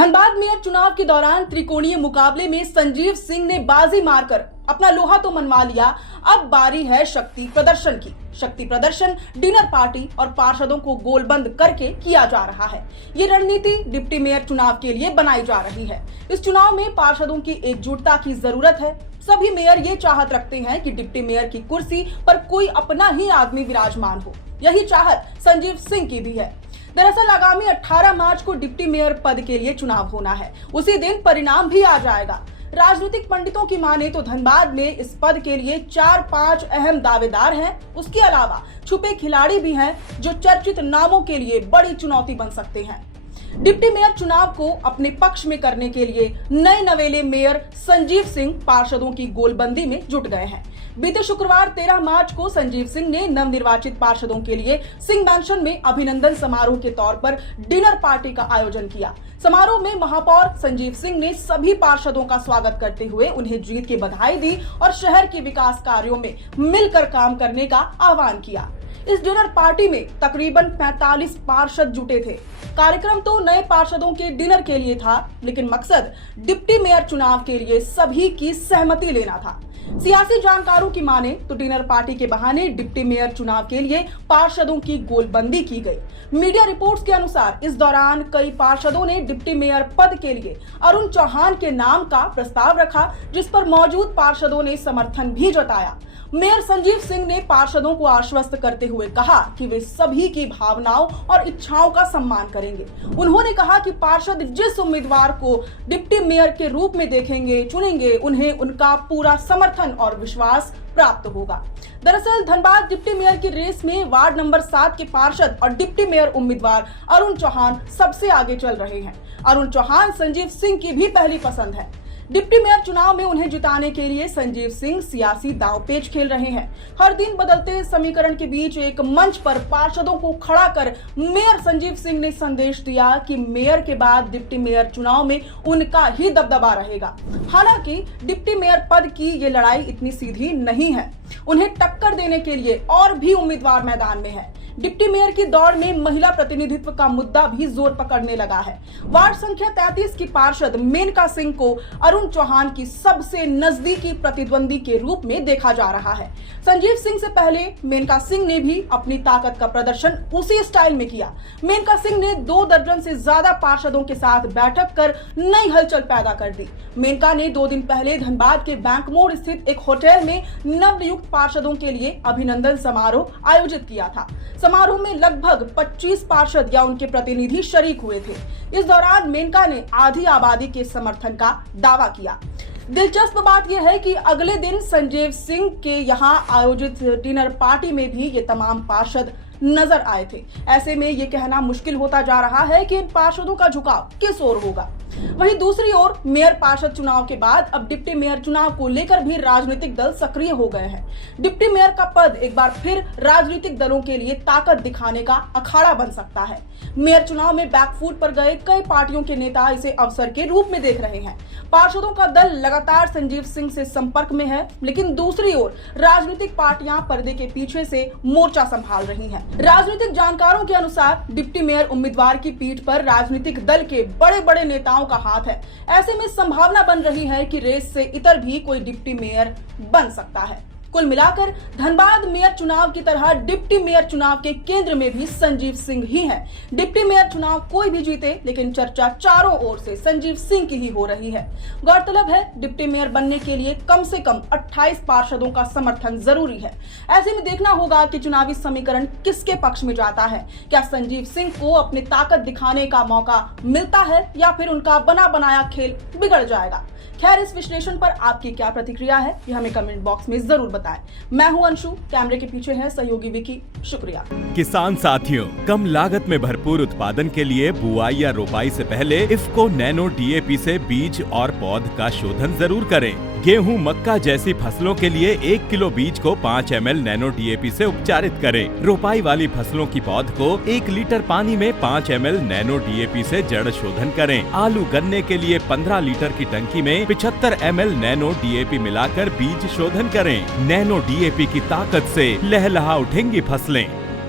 Dhanbad mayor चुनाव के दौरान त्रिकोणीय मुकाबले में संजीव सिंह ने बाजी मारकर अपना लोहा तो मनवा लिया। अब बारी है शक्ति प्रदर्शन की। शक्ति प्रदर्शन डिनर पार्टी और पार्षदों को गोलबंद करके किया जा रहा है। ये रणनीति डिप्टी मेयर चुनाव के लिए बनाई जा रही है। इस चुनाव में पार्षदों की एकजुटता की जरूरत है। सभी मेयर ये चाहत रखते हैं कि डिप्टी मेयर की कुर्सी पर कोई अपना ही आदमी विराजमान हो। यही चाहत संजीव सिंह की भी है। दरअसल आगामी 18 मार्च को डिप्टी मेयर पद के लिए चुनाव होना है। उसी दिन परिणाम भी आ जाएगा। राजनीतिक पंडितों की माने तो धनबाद में इस पद के लिए 4-5 अहम दावेदार हैं। उसके अलावा छुपे खिलाड़ी भी हैं जो चर्चित नामों के लिए बड़ी चुनौती बन सकते हैं। डिप्टी मेयर चुनाव को अपने पक्ष में करने के लिए नए नवेले मेयर संजीव सिंह पार्षदों की गोलबंदी में जुट गए हैं। बीते शुक्रवार 13 मार्च को संजीव सिंह ने नवनिर्वाचित पार्षदों के लिए सिंह मैंशन में अभिनंदन समारोह के तौर पर डिनर पार्टी का आयोजन किया। समारोह में महापौर संजीव सिंह ने सभी पार्षदों का स्वागत करते हुए उन्हें जीत की बधाई दी और शहर के विकास कार्यों में मिलकर काम करने का आह्वान किया। इस डिनर पार्टी में तकरीबन 45 पार्षद जुटे थे। कार्यक्रम तो नए पार्षदों के डिनर के लिए था, लेकिन मकसद डिप्टी मेयर चुनाव के लिए सभी की सहमति लेना था। सियासी जानकारों की माने तो डिनर पार्टी के बहाने डिप्टी मेयर चुनाव के लिए पार्षदों की गोलबंदी की गई। मीडिया रिपोर्ट्स के अनुसार इस दौरान कई पार्षदों ने डिप्टी मेयर पद के लिए अरुण चौहान के नाम का प्रस्ताव रखा, जिस पर मौजूद पार्षदों ने समर्थन भी जताया। मेयर संजीव सिंह ने पार्षदों को आश्वस्त करते हुए कहा कि वे सभी की भावनाओं और इच्छाओं का सम्मान करेंगे। उन्होंने कहा कि पार्षद जिस उम्मीदवार को डिप्टी मेयर के रूप में देखेंगे, चुनेंगे, उन्हें उनका पूरा समर्थन और विश्वास प्राप्त होगा। दरअसल धनबाद डिप्टी मेयर की रेस में वार्ड नंबर 7 के पार्षद और डिप्टी मेयर उम्मीदवार अरुण चौहान सबसे आगे चल रहे हैं। अरुण चौहान संजीव सिंह की भी पहली पसंद है। डिप्टी मेयर चुनाव में उन्हें जिताने के लिए संजीव सिंह सियासी दांवपेच खेल रहे हैं। हर दिन बदलते समीकरण के बीच एक मंच पर पार्षदों को खड़ा कर मेयर संजीव सिंह ने संदेश दिया कि मेयर के बाद डिप्टी मेयर चुनाव में उनका ही दबदबा रहेगा। हालांकि डिप्टी मेयर पद की ये लड़ाई इतनी सीधी नहीं है। उन्हें टक्कर देने के लिए और भी उम्मीदवार मैदान में है। डिप्टी मेयर की दौड़ में महिला प्रतिनिधित्व का मुद्दा भी जोर पकड़ने लगा है। वार्ड संख्या 33 की पार्षद मेनका सिंह को अरुण चौहान की सबसे नजदीकी प्रतिद्वंदी के रूप में देखा जा रहा है। संजीव सिंह से पहले मेनका सिंह ने भी अपनी ताकत का प्रदर्शन उसी स्टाइल में किया। मेनका सिंह ने 2 दर्जन से ज्यादा पार्षदों के साथ बैठक कर नई हलचल पैदा कर दी। मेनका ने 2 दिन पहले धनबाद के बैंक मोड़ स्थित एक होटल में नवनियुक्त पार्षदों के लिए अभिनंदन समारोह आयोजित किया था। समारोह में लगभग 25 पार्षद या उनके प्रतिनिधि शरीक हुए थे। इस दौरान मेनका ने आधी आबादी के समर्थन का दावा किया। दिलचस्प बात यह है कि अगले दिन संजीव सिंह के यहां आयोजित डिनर पार्टी में भी ये तमाम पार्षद नजर आए थे। ऐसे में ये कहना मुश्किल होता जा रहा है कि इन पार्षदों का झुकाव किस ओर होगा। वहीं दूसरी ओर मेयर पार्षद चुनाव के बाद अब डिप्टी मेयर चुनाव को लेकर भी राजनीतिक दल सक्रिय हो गए हैं। डिप्टी मेयर का पद एक बार फिर राजनीतिक दलों के लिए ताकत दिखाने का अखाड़ा बन सकता है। मेयर चुनाव में बैकफुट पर गए कई पार्टियों के नेता इसे अवसर के रूप में देख रहे हैं। पार्षदों का दल लगातार संजीव सिंह से संपर्क में है, लेकिन दूसरी ओर राजनीतिक पार्टियां पर्दे के पीछे से मोर्चा संभाल रही हैं। राजनीतिक जानकारों के अनुसार डिप्टी मेयर उम्मीदवार की पीठ पर राजनीतिक दल के बड़े बड़े नेताओं का हाथ है। ऐसे में संभावना बन रही है कि रेस से इतर भी कोई डिप्टी मेयर बन सकता है। कुल मिलाकर धनबाद मेयर चुनाव की तरह डिप्टी मेयर चुनाव के केंद्र में भी संजीव सिंह ही हैं। डिप्टी मेयर चुनाव कोई भी जीते, लेकिन चर्चा चारों ओर से संजीव सिंह की ही हो रही है। गौरतलब है डिप्टी मेयर बनने के लिए कम से कम 28 पार्षदों का समर्थन जरूरी है। ऐसे में देखना होगा कि चुनावी समीकरण किसके पक्ष में जाता है। क्या संजीव सिंह को अपनी ताकत दिखाने का मौका मिलता है या फिर उनका बना बनाया खेल बिगड़ जाएगा। खैर, इस विश्लेषण पर आपकी क्या प्रतिक्रिया है, ये हमें कमेंट बॉक्स में जरूर बताएं। मैं हूं अंशु, कैमरे के पीछे है सहयोगी विकी। शुक्रिया। किसान साथियों, कम लागत में भरपूर उत्पादन के लिए बुआई या रोपाई से पहले इफ्को नैनो डीएपी से बीज और पौध का शोधन जरूर करें। गेहूं, मक्का जैसी फसलों के लिए 1 किलो बीज को 5 ml नैनो डीएपी से उपचारित करें। रोपाई वाली फसलों की पौध को 1 लीटर पानी में 5 ml नैनो डीएपी से जड़ शोधन करें। आलू, गन्ने के लिए 15 लीटर की टंकी में 75 ml नैनो डीएपी मिलाकर बीज शोधन करें। नैनो डीएपी की ताकत से लहलहा उठेंगी फसलें।